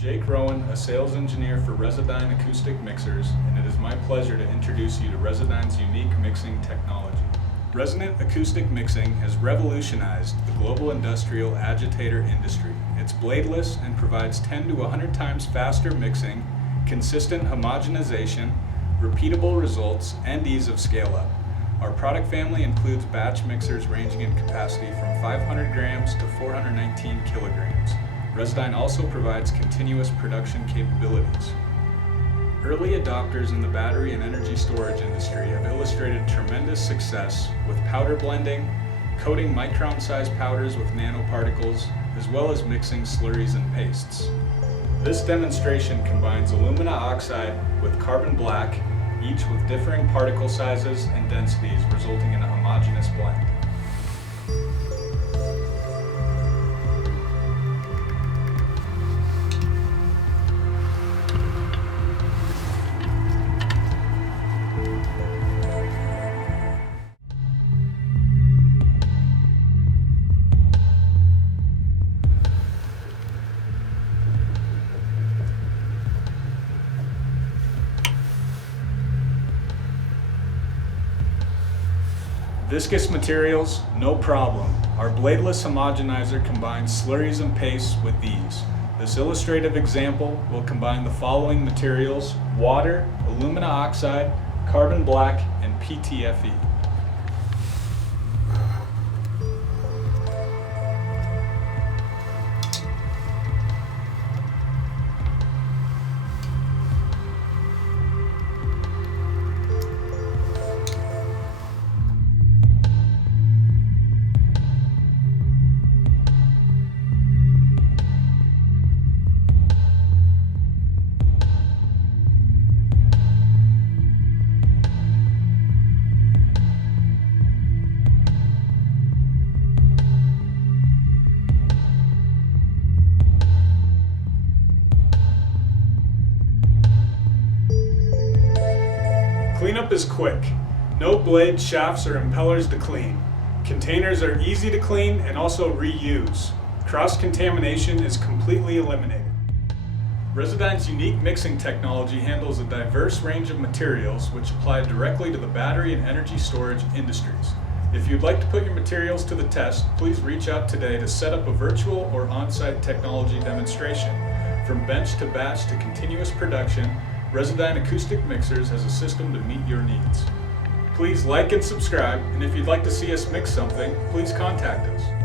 Jake Rowan, a sales engineer for Resodyn Acoustic Mixers, and it is my pleasure to introduce you to Resodyn's unique mixing technology. Resonant Acoustic Mixing has revolutionized the global industrial agitator industry. It's bladeless and provides 10 to 100 times faster mixing, consistent homogenization, repeatable results, and ease of scale-up. Our product family includes batch mixers ranging in capacity from 500 grams to 419 kilograms. Resodyn also provides continuous production capabilities. Early adopters in the battery and energy storage industry have illustrated tremendous success with powder blending, coating micron-sized powders with nanoparticles, as well as mixing slurries and pastes. This demonstration combines alumina oxide with carbon black, each with differing particle sizes and densities, resulting in a homogeneous blend. Viscous materials, no problem. Our bladeless homogenizer combines slurries and pastes with ease. This illustrative example will combine the following materials: water, alumina oxide, carbon black, and PTFE. Cleanup is quick. No blade, shafts, or impellers to clean. Containers are easy to clean and also reuse. Cross-contamination is completely eliminated. Resodyn's unique mixing technology handles a diverse range of materials which apply directly to the battery and energy storage industries. If you'd like to put your materials to the test, please reach out today to set up a virtual or on-site technology demonstration. From bench to batch to continuous production, Resodyn Acoustic Mixers has a system to meet your needs. Please like and subscribe, and if you'd like to see us mix something, please contact us.